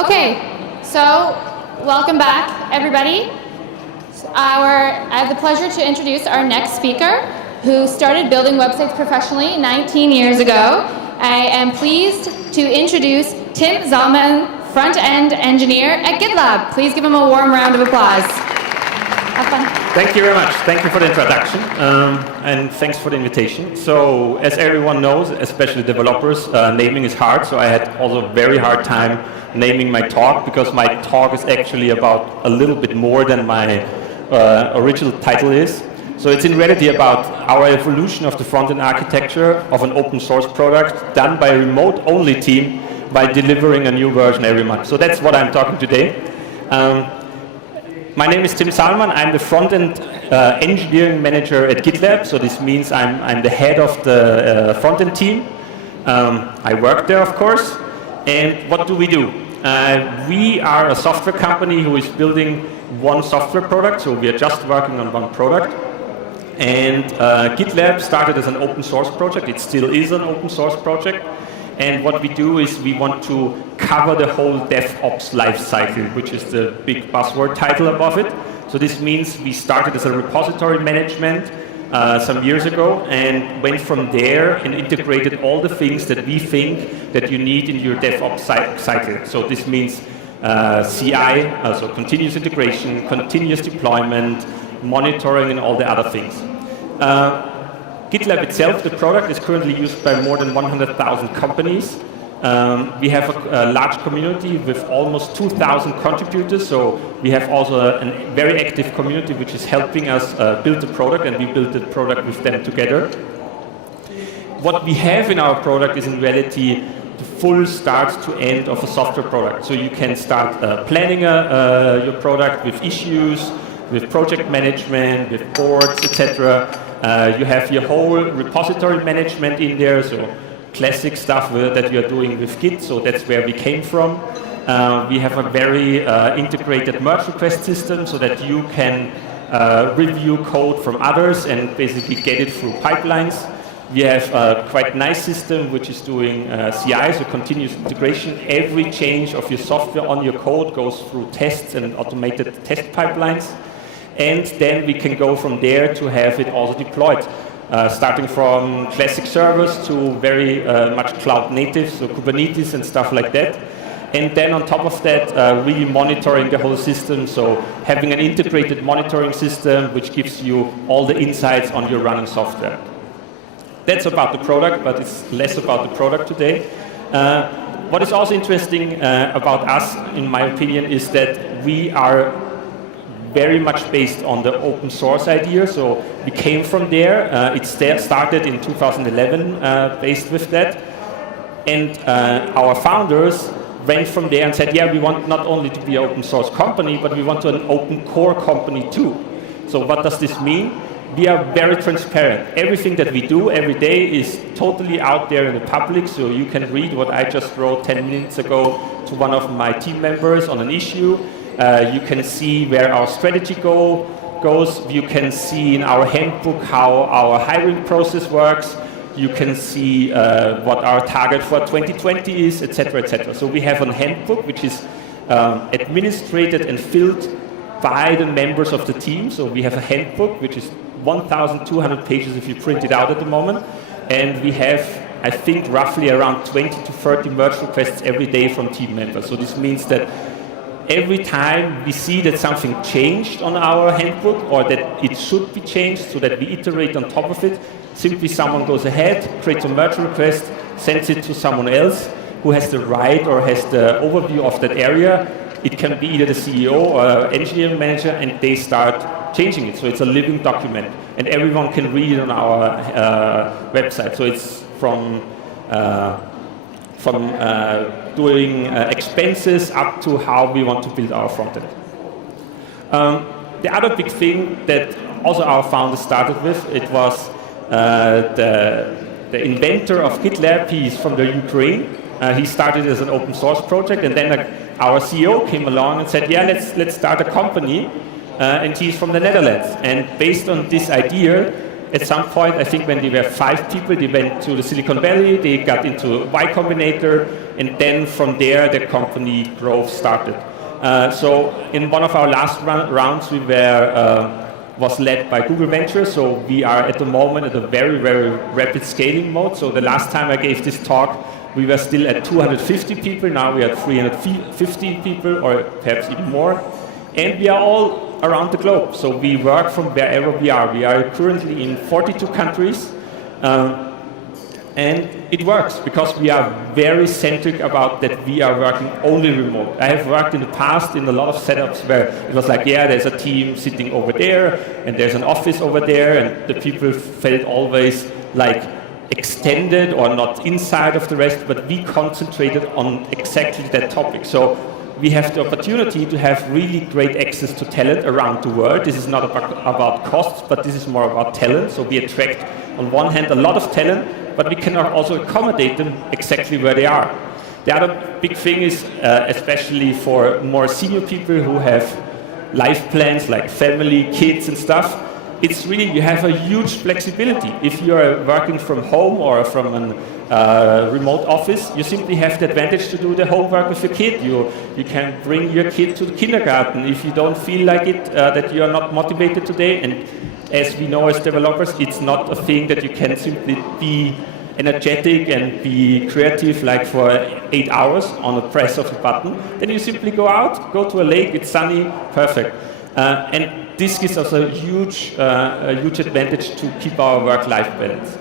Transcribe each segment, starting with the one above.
Okay, so welcome back, everybody. I have the pleasure to introduce our next speaker, who started building websites professionally 19 years ago. I am pleased to introduce Tim Zallmann, front-end engineer at GitLab. Please give him a warm round of applause. Have fun. Thank you very much. Thank you for the introduction, and thanks for the invitation. So, as everyone knows, especially developers, naming is hard, so I had also a very hard time naming my talk, because my talk is actually about a little bit more than my original title is. So it's in reality about our evolution of the front-end architecture of an open source product done by a remote-only team by delivering a new version every month. So that's what I'm talking today. My name is Tim Zallmann. I'm the front-end engineering manager at GitLab. So this means I'm the head of the front-end team. I work there, of course. And what do? We are a software company who is building one software product. So we are just working on one product. And GitLab started as an open source project. It still is an open source project. And what we do is we want to cover the whole DevOps lifecycle, which is the big buzzword title above it. So this means we started as a repository management some years ago, and went from there and integrated all the things that we think that you need in your DevOps cycle. So this means CI, so continuous integration, continuous deployment, monitoring, and all the other things. GitLab itself, the product, is currently used by more than 100,000 companies. We have a large community with almost 2,000 contributors, so we have also a very active community which is helping us build the product, and we build the product with them together. What we have in our product is in reality the full start to end of a software product. So you can start planning your product with issues, with project management, with boards, etc. You have your whole repository management in there, so classic stuff that you are doing with Git, so that's where we came from. We have a very integrated merge request system so that you can review code from others and basically get it through pipelines. We have a quite nice system which is doing CI, so continuous integration. Every change of your software on your code goes through tests and automated test pipelines. And then we can go from there to have it also deployed, starting from classic servers to very much cloud native, so Kubernetes and stuff like that. And then on top of that, really monitoring the whole system, so having an integrated monitoring system which gives you all the insights on your running software. That's about the product, but it's less about the product today. What is also interesting about us, in my opinion, is that we are very much based on the open source idea. So we came from there. It started in 2011 based with that. And our founders went from there and said, yeah, we want not only to be an open source company, but we want to an open core company too. So what does this mean? We are very transparent. Everything that we do every day is totally out there in the public, so you can read what I just wrote 10 minutes ago to one of my team members on an issue. You can see where our strategy goes. You can see in our handbook how our hiring process works. You can see what our target for 2020 is, etc., etc. So we have a handbook which is administrated and filled by the members of the team. So we have a handbook which is 1,200 pages if you print it out at the moment. And we have, I think, roughly around 20 to 30 merge requests every day from team members. So this means that every time we see that something changed on our handbook or that it should be changed, so that we iterate on top of it, simply someone goes ahead, creates a merge request, sends it to someone else who has the right or has the overview of that area. It can be either the CEO or engineering manager, and they start changing it. So it's a living document, and everyone can read it on our website. So it's from doing expenses up to how we want to build our frontend. The other big thing that also our founders started with, it was the inventor of GitLab. He's from the Ukraine. He started as an open source project, and then our CEO came along and said, yeah, let's start a company, and he's from the Netherlands. And based on this idea, At some point, I think when they were 5 people, they went to the Silicon Valley, they got into Y Combinator, and then from there, the company growth started. So in one of our last rounds, we was led by Google Ventures, so we are at the moment at a very, very rapid scaling mode. So the last time I gave this talk, we were still at 250 people, now we are 350 people, or perhaps even more. And we are all around the globe, so we work from wherever we are. We are currently in 42 countries, and it works because we are very centric about that we are working only remote. I have worked in the past in a lot of setups where it was like, yeah, there's a team sitting over there, and there's an office over there, and the people felt always like extended or not inside of the rest, but we concentrated on exactly that topic. So we have the opportunity to have really great access to talent around the world. This is not about costs, but this is more about talent. So we attract, on one hand, a lot of talent, but we can also accommodate them exactly where they are. The other big thing is, especially for more senior people who have life plans like family, kids and stuff, it's really, you have a huge flexibility. If you're working from home or from a remote office, you simply have the advantage to do the homework with your kid. You can bring your kid to the kindergarten if you don't feel like it, that you are not motivated today. And as we know as developers, it's not a thing that you can simply be energetic and be creative like for 8 hours on a press of a button. Then you simply go out, go to a lake, it's sunny, perfect. And this gives us a huge advantage to keep our work-life balance.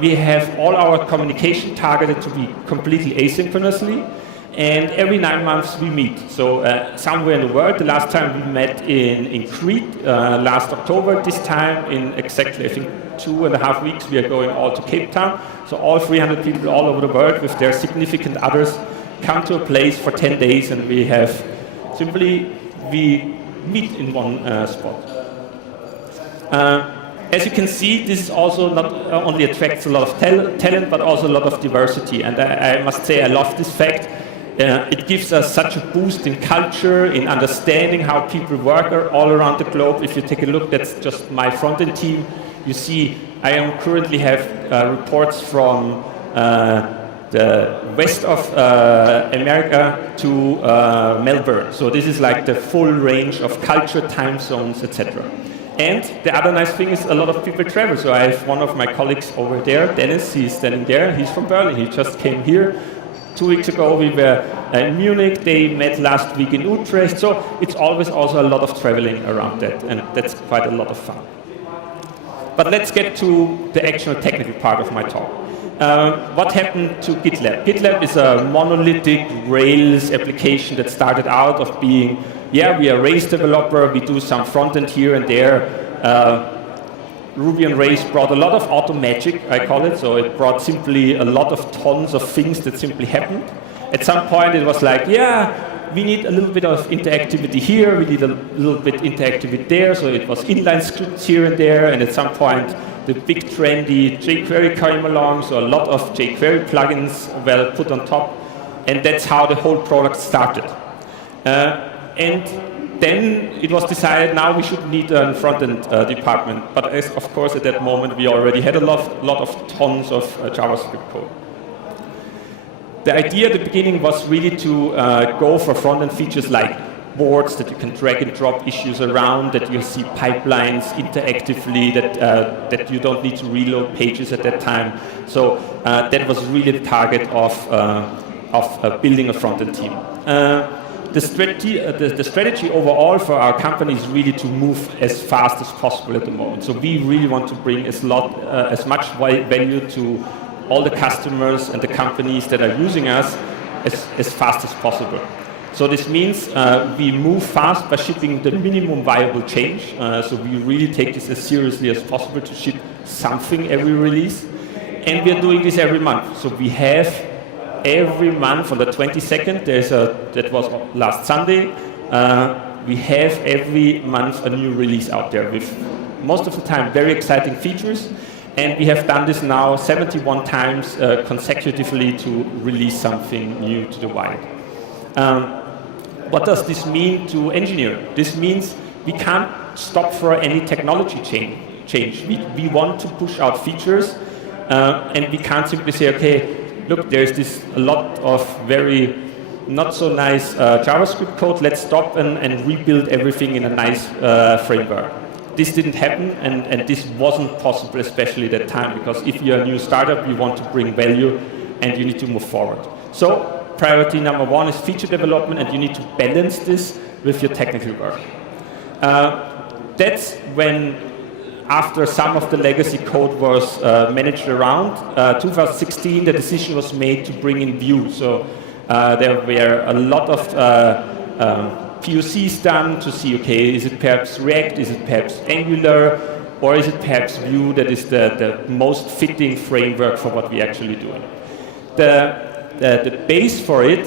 We have all our communication targeted to be completely asynchronously, and every 9 months we meet. So somewhere in the world, the last time we met in Crete, last October, this time in exactly, I think, 2.5 weeks, we are going all to Cape Town. So all 300 people all over the world with their significant others come to a place for 10 days, and we have simply, we meet in one spot. As you can see, this is also not only attracts a lot of talent, but also a lot of diversity. And I must say, I love this fact. It gives us such a boost in culture, in understanding how people work all around the globe. If you take a look, that's just my front-end team. You see, I currently have reports from the west of America to Melbourne. So this is like the full range of culture, time zones, etc. And the other nice thing is a lot of people travel. So I have one of my colleagues over there, Dennis, he's standing there. He's from Berlin. He just came here. 2 weeks ago we were in Munich. They met last week in Utrecht. So it's always also a lot of traveling around that, and that's quite a lot of fun. But let's get to the actual technical part of my talk. What happened to GitLab? GitLab is a monolithic Rails application that started out of being, yeah, we are Rails developer, we do some front-end here and there. Ruby on Rails brought a lot of auto magic, I call it, so it brought simply a lot of tons of things that simply happened. At some point it was like, yeah, we need a little bit of interactivity here, we need a little bit interactivity there, so it was inline scripts here and there, and at some point the big trendy jQuery came along, so a lot of jQuery plugins were put on top, and that's how the whole product started. And then it was decided now we should need a front-end department, but of course at that moment we already had a lot of tons of JavaScript code. The idea at the beginning was really to go for front-end features like boards that you can drag and drop issues around, that you see pipelines interactively, that you don't need to reload pages at that time. So that was really the target of building a front-end team. The strategy overall for our company is really to move as fast as possible at the moment. So we really want to bring as much value to all the customers and the companies that are using us as fast as possible. So this means we move fast by shipping the minimum viable change. So we really take this as seriously as possible to ship something every release. And we are doing this every month. So we have every month on the 22nd, that was last Sunday, we have every month a new release out there with most of the time very exciting features. And we have done this now 71 times consecutively to release something new to the wild. What does this mean to engineering? This means we can't stop for any technology change. We want to push out features, and we can't simply say, okay, look, there's a lot of very not so nice JavaScript code, let's stop and rebuild everything in a nice framework. This didn't happen, and this wasn't possible, especially at that time, because if you're a new startup, you want to bring value, and you need to move forward. So priority number one is feature development, and you need to balance this with your technical work. That's when, after some of the legacy code was managed around, 2016, the decision was made to bring in Vue. So there were a lot of POCs done to see, okay, is it perhaps React, is it perhaps Angular, or is it perhaps Vue that is the most fitting framework for what we're actually doing? The base for it,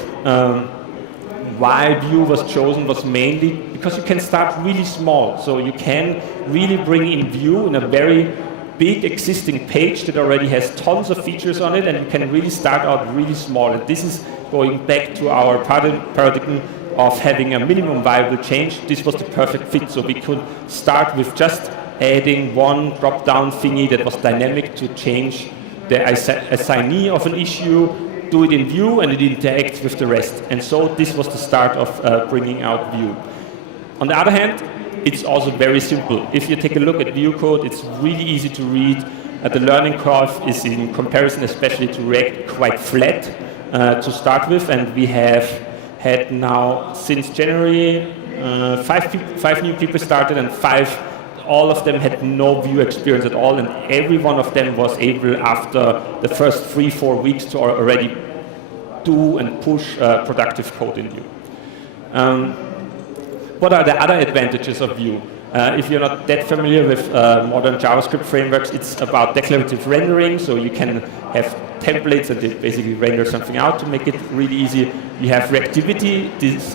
why Vue was chosen, was mainly because you can start really small. So you can really bring in Vue in a very big existing page that already has tons of features on it, and you can really start out really small. And this is going back to our paradigm of having a minimum viable change. This was the perfect fit. So we could start with just adding one drop-down thingy that was dynamic to change the assignee of an issue, do it in Vue, and it interacts with the rest. And so this was the start of bringing out Vue. On the other hand, it's also very simple. If you take a look at Vue code, it's really easy to read. The learning curve is, in comparison especially to React, quite flat to start with, and we have had now, since January, five new people started, and all of them had no Vue experience at all, and every one of them was able, after the first 3-4 weeks, to already do and push productive code in Vue. What are the other advantages of Vue? If you're not that familiar with modern JavaScript frameworks, it's about declarative rendering, so you can have templates and they basically render something out to make it really easy. You have reactivity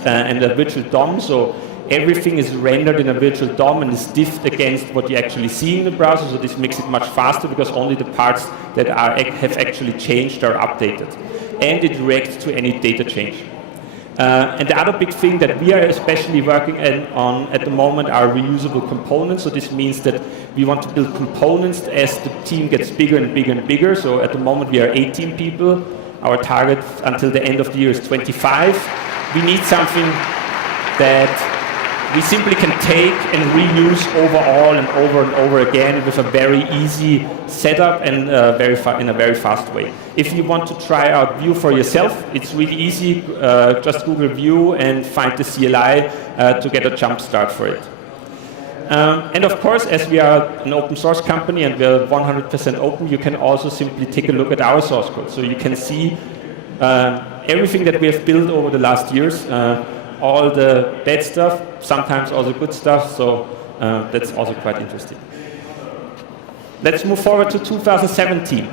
and a virtual DOM, so everything is rendered in a virtual DOM and is diffed against what you actually see in the browser, so this makes it much faster because only the parts that have actually changed are updated. And it reacts to any data change. And the other big thing that we are especially working on at the moment are reusable components. So this means that we want to build components as the team gets bigger and bigger and bigger. So at the moment we are 18 people. Our target until the end of the year is 25. We need something that we simply can take and reuse overall and over again with a very easy setup and in a very fast way. If you want to try out Vue for yourself, it's really easy. Just Google Vue and find the CLI to get a jump start for it. And of course, as we are an open source company and we are 100% open, you can also simply take a look at our source code. So you can see everything that we have built over the last years. All the bad stuff, sometimes also good stuff, so that's also quite interesting. Let's move forward to 2017.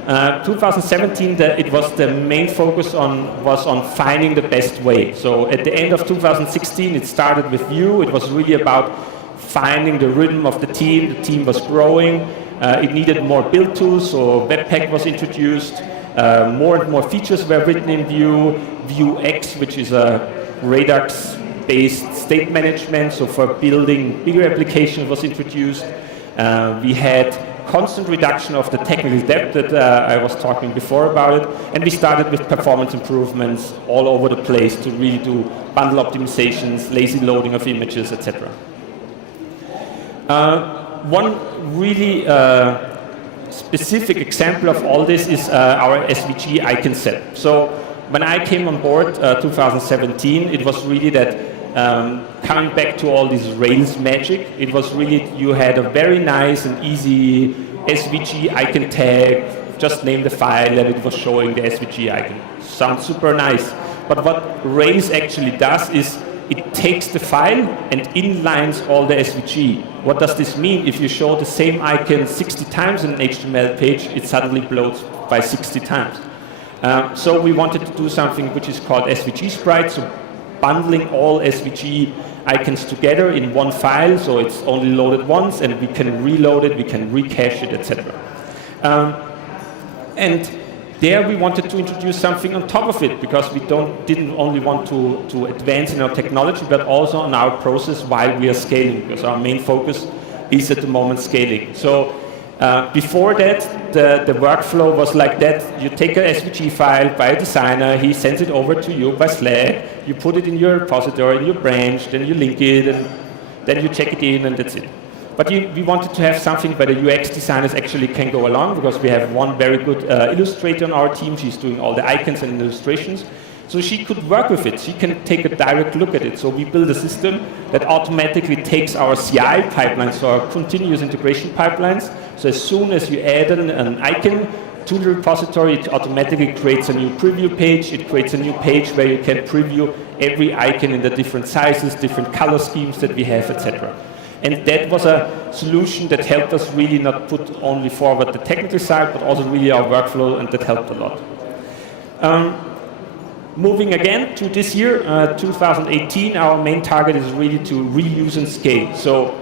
2017, it was the main focus was on finding the best way. So at the end of 2016, it started with Vue. It was really about finding the rhythm of the team. The team was growing. It needed more build tools, so Webpack was introduced. More and more features were written in Vue. Vuex, which is a Redux-based state management, so for building bigger applications, was introduced. We had constant reduction of the technical debt that I was talking before about it, and we started with performance improvements all over the place to really do bundle optimizations, lazy loading of images, etc. One really specific example of all this is our SVG icon set. So when I came on board 2017, it was really that coming back to all this Rails magic, it was really you had a very nice and easy SVG icon tag, just name the file and it was showing the SVG icon. Sounds super nice. But what Rails actually does is it takes the file and inlines all the SVG. What does this mean? If you show the same icon 60 times in an HTML page, it suddenly bloats by 60 times. So we wanted to do something which is called SVG sprite, so bundling all SVG icons together in one file, so it's only loaded once, and we can reload it, we can recache it, etc. And there we wanted to introduce something on top of it, because we didn't only want to advance in our technology, but also on our process while we are scaling, because our main focus is at the moment scaling. So Before that, the workflow was like that. You take a SVG file by a designer, he sends it over to you by Slack, you put it in your repository, in your branch, then you link it, and then you check it in, and that's it. But we wanted to have something where the UX designers actually can go along, because we have one very good illustrator on our team. She's doing all the icons and illustrations. So she could work with it. She can take a direct look at it. So we build a system that automatically takes our CI pipelines, so our continuous integration pipelines. So as soon as you add an icon to the repository, it automatically creates a new preview page. It creates a new page where you can preview every icon in the different sizes, different color schemes that we have, etc. And that was a solution that helped us really not put only forward the technical side, but also really our workflow, and that helped a lot. Moving again to this year, 2018, our main target is really to reuse and scale. So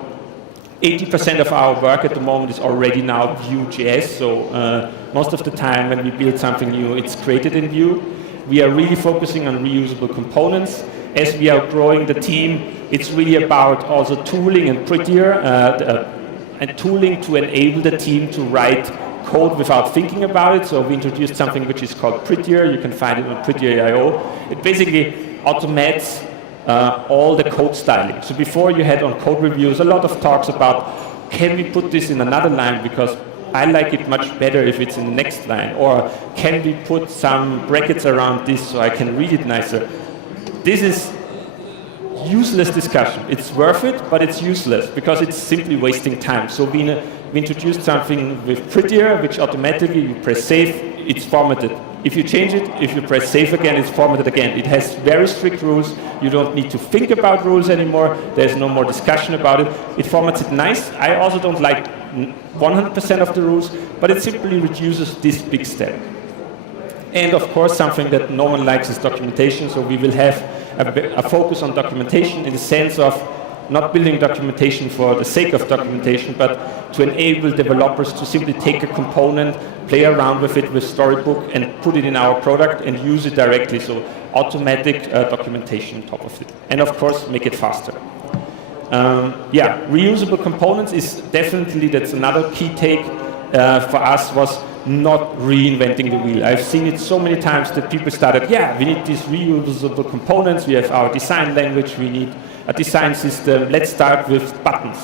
80% of our work at the moment is already now Vue.js. So most of the time when we build something new, it's created in Vue. We are really focusing on reusable components. As we are growing the team, it's really about also tooling and prettier, and tooling to enable the team to write code without thinking about it. So we introduced something which is called Prettier. You can find it on Prettier.io. It basically automates all the code styling. So before you had on code reviews a lot of talks about, can we put this in another line because I like it much better if it's in the next line, or can we put some brackets around this so I can read it nicer. This is useless discussion. It's worth it, but it's useless because it's simply wasting time. So we introduced something with Prettier, which automatically you press save, it's formatted. If you change it, if you press save again, it's formatted again. It has very strict rules. You don't need to think about rules anymore. There's no more discussion about it. It formats it nice. I also don't like 100% of the rules, but it simply reduces this big step. And of course, something that no one likes is documentation. So we will have a focus on documentation in the sense of not building documentation for the sake of documentation, but to enable developers to simply take a component, play around with it with Storybook, and put it in our product and use it directly. So automatic documentation on top of it. And of course, make it faster. Reusable components is definitely, that's another key take for us, was not reinventing the wheel. I've seen it so many times that people started, we need these reusable components, we have our design language, we need a design system, let's start with buttons.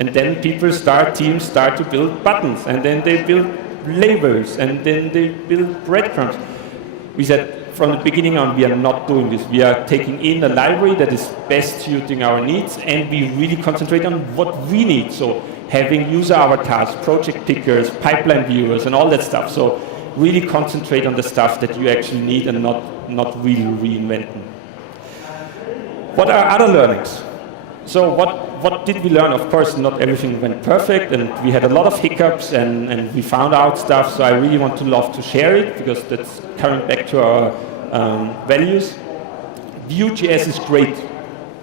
And then teams start to build buttons, and then they build labels, and then they build breadcrumbs. We said from the beginning on, we are not doing this. We are taking in a library that is best suiting our needs, and we really concentrate on what we need. So having user avatars, project pickers, pipeline viewers, and all that stuff. So really concentrate on the stuff that you actually need and not really reinventing. What are other learnings? So what did we learn? Of course, not everything went perfect, and we had a lot of hiccups, and we found out stuff. So I really want to love to share it, because that's coming back to our values. Vue.js is great.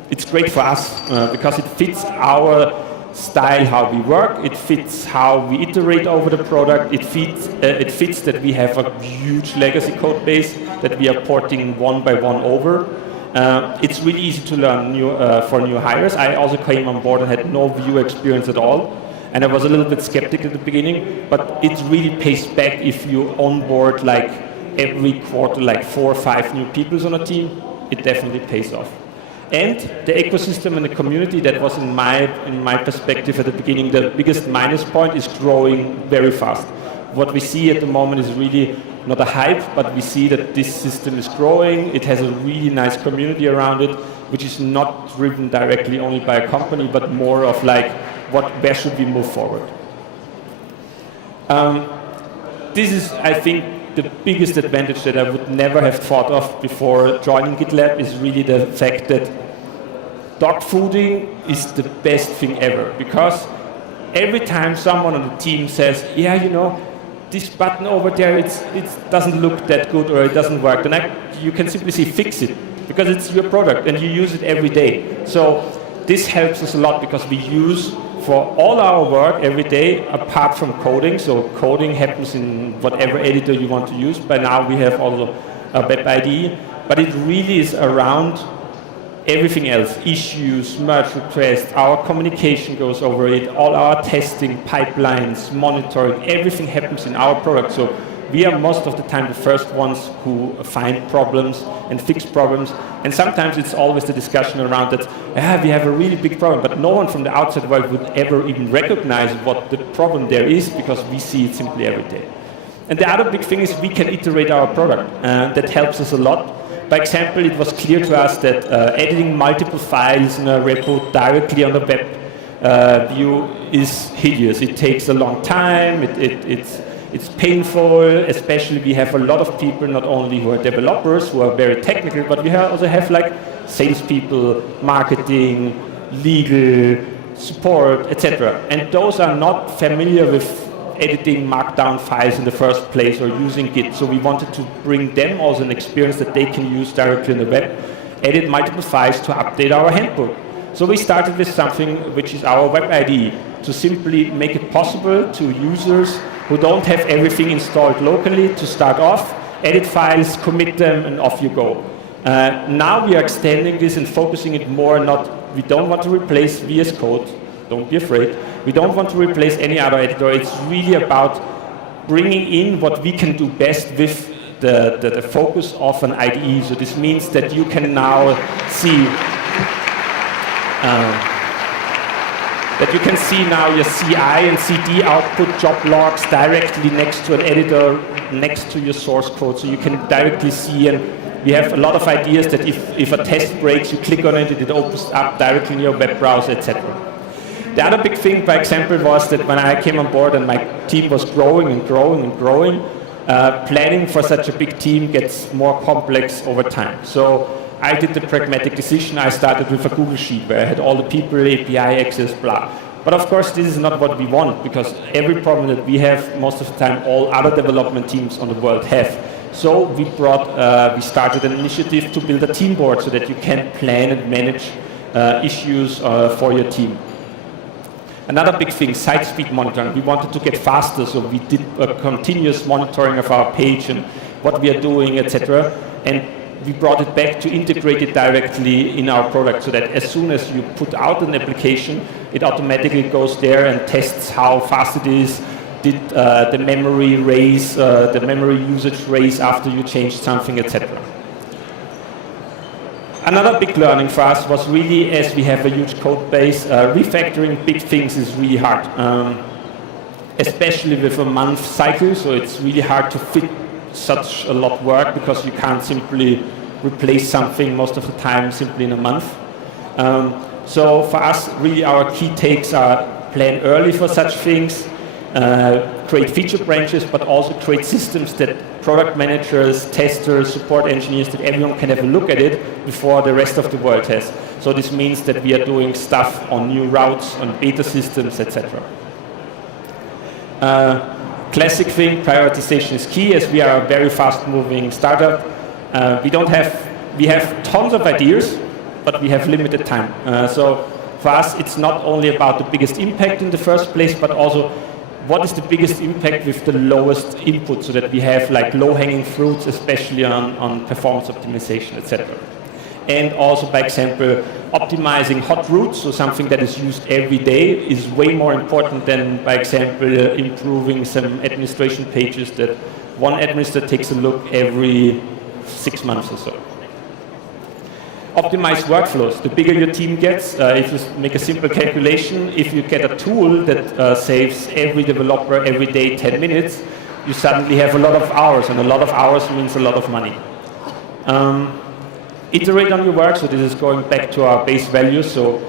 It's great for us because it fits our style, how we work. It fits how we iterate over the product. It fits that we have a huge legacy code base that we are porting one by one over. It's really easy to learn for new hires. I also came on board and had no Vue experience at all, and I was a little bit skeptical at the beginning, but it really pays back if you onboard like every quarter like 4 or 5 new people on a team. It definitely pays off. And the ecosystem and the community, that was in my perspective at the beginning, the biggest minus point is growing very fast. What we see at the moment is really not a hype, but we see that this system is growing. It has a really nice community around it, which is not driven directly only by a company, but more of like, where should we move forward? This is, I think, the biggest advantage that I would never have thought of before joining GitLab, is really the fact that dog fooding is the best thing ever. Because every time someone on the team says, this button over there, it doesn't look that good, or it doesn't work, then you can simply say fix it, because it's your product and you use it every day. So this helps us a lot, because we use for all our work every day, apart from coding. So coding happens in whatever editor you want to use. By now we have also a web IDE, but it really is around everything else, issues, merge requests, our communication goes over it, all our testing, pipelines, monitoring, everything happens in our product. So we are most of the time the first ones who find problems and fix problems. And sometimes it's always the discussion around that, we have a really big problem, but no one from the outside world would ever even recognize what the problem there is, because we see it simply every day. And the other big thing is we can iterate our product. That helps us a lot. By example, it was clear to us that editing multiple files in a repo directly on the web view is hideous. It takes a long time, it's painful, especially we have a lot of people, not only who are developers, who are very technical, but we also have like salespeople, marketing, legal, support, etc. And those are not familiar with editing markdown files in the first place or using Git. So we wanted to bring them also an experience that they can use directly on the web, edit multiple files to update our handbook. So we started with something which is our web IDE, to simply make it possible to users who don't have everything installed locally to start off, edit files, commit them, and off you go. Now we are extending this and focusing it more, we don't want to replace VS Code, don't be afraid. We don't want to replace any other editor. It's really about bringing in what we can do best with the focus of an IDE. So this means that you can now see your CI and CD output job logs directly next to an editor, next to your source code. So you can directly see, and we have a lot of ideas that if a test breaks, you click on it, it opens up directly in your web browser, etc. The other big thing, by example, was that when I came on board and my team was growing and growing and growing, planning for such a big team gets more complex over time. So I did the pragmatic decision. I started with a Google Sheet where I had all the people, API access, blah. But of course, this is not what we want, because every problem that we have, most of the time, all other development teams on the world have. So we started an initiative to build a team board so that you can plan and manage issues for your team. Another big thing, site speed monitoring. We wanted to get faster, so we did a continuous monitoring of our page and what we are doing, etc. And we brought it back to integrate it directly in our product, so that as soon as you put out an application, it automatically goes there and tests how fast it is. Did the memory raise, the memory usage raise after you changed something, etc. Another big learning for us was really, as we have a huge code base, refactoring big things is really hard, especially with a month cycle. So it's really hard to fit such a lot of work, because you can't simply replace something most of the time simply in a month. So for us, really our key takes are plan early for such things, create feature branches, but also create systems that product managers, testers, support engineers, that everyone can have a look at it before the rest of the world has. So this means that we are doing stuff on new routes, on beta systems, etc. Classic thing, prioritization is key, as we are a very fast-moving startup. We have tons of ideas, but we have limited time. So for us, it's not only about the biggest impact in the first place, but also what is the biggest impact with the lowest input, so that we have like low-hanging fruits, especially on performance optimization, etc. And also, by example, optimizing hot routes, so something that is used every day, is way more important than, by example, improving some administration pages that one administrator takes a look every 6 months or so. Optimize workflows. The bigger your team gets, if you make a simple calculation, if you get a tool that saves every developer every day 10 minutes, you suddenly have a lot of hours, and a lot of hours means a lot of money. Iterate on your work, so this is going back to our base values. So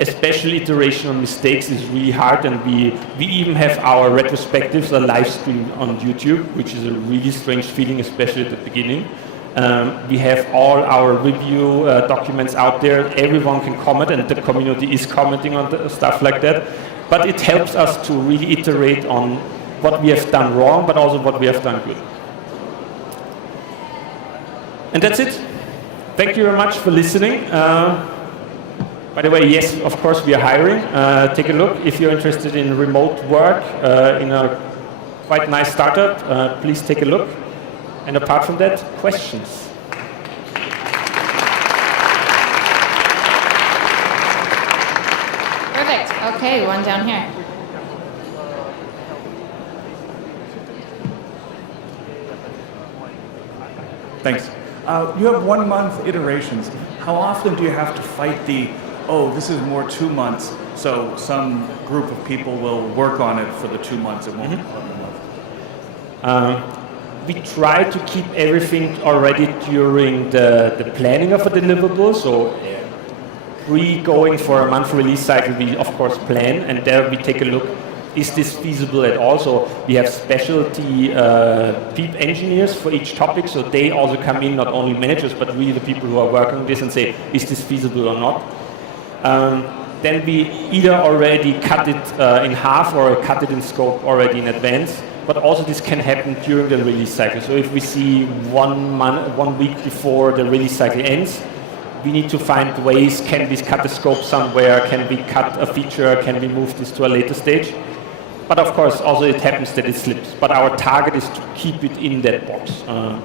especially iteration on mistakes is really hard, and we even have our retrospectives, a live stream on YouTube, which is a really strange feeling, especially at the beginning. We have all our review documents out there. Everyone can comment, and the community is commenting on stuff like that. But it helps us to really iterate on what we have done wrong, but also what we have done good. And that's it. Thank you very much for listening. By the way, yes, of course, we are hiring. Take a look. If you're interested in remote work in a quite nice startup, please take a look. And apart from that, questions. Okay, one down here. Thanks. You have 1 month iterations. How often do you have to fight this is more 2 months, so some group of people will work on it for the 2 months, it won't be 1 month? We try to keep everything already during the planning of a deliverable. So going for a month release cycle, we of course plan, and there we take a look, is this feasible at all? So we have specialty engineers for each topic, so they also come in, not only managers, but really the people who are working on this and say, is this feasible or not? Then we either already cut it in half or cut it in scope already in advance. But also this can happen during the release cycle. So if we see 1 week before the release cycle ends, we need to find ways, can we cut the scope somewhere, can we cut a feature, can we move this to a later stage? But of course, also it happens that it slips. But our target is to keep it in that box.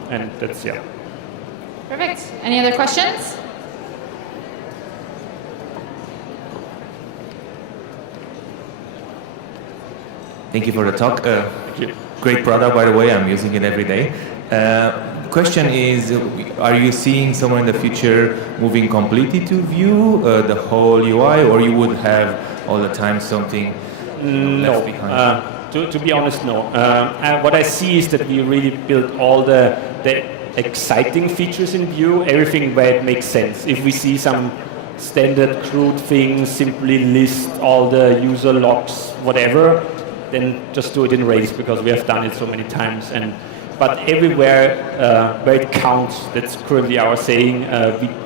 And that's, yeah. Perfect. Any other questions? Thank you for the talk. Great product, by the way. I'm using it every day. Question is, are you seeing somewhere in the future moving completely to Vue, the whole UI, or you would have all the time something left behind? To be honest, no. What I see is that we really build all the exciting features in Vue, everything where it makes sense. If we see some standard crude things, simply list all the user logs, whatever, then just do it in Rails, because we have done it so many times. But everywhere where it counts, that's currently our saying,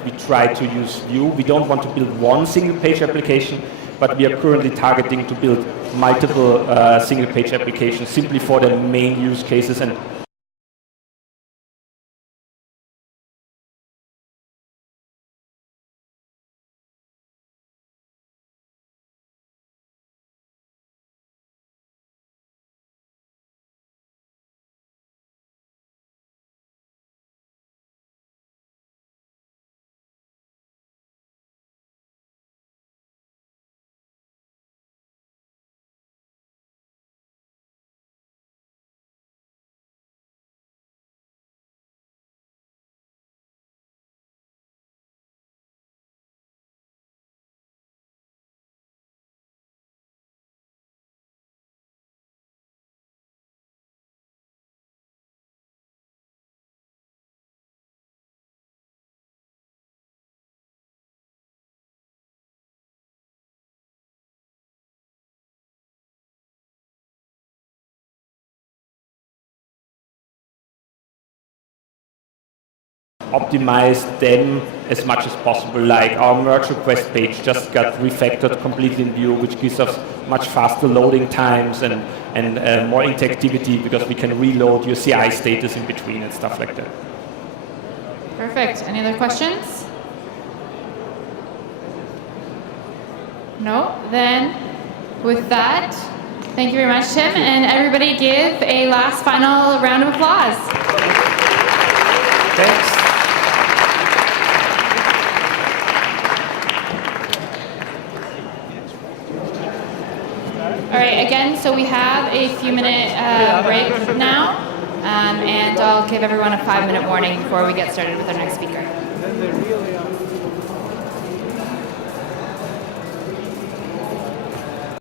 we try to use Vue. We don't want to build one single page application, but we are currently targeting to build multiple single page applications simply for the main use cases. And optimize them as much as possible. Like our merge request page just got refactored completely in Vue, which gives us much faster loading times and more interactivity, because we can reload your CI status in between and stuff like that. Perfect. Any other questions? No? Then with that, thank you very much, Tim. And everybody give a last final round of applause. Thanks. All right, again, so we have a few-minute break now, and I'll give everyone a 5-minute warning before we get started with our next speaker.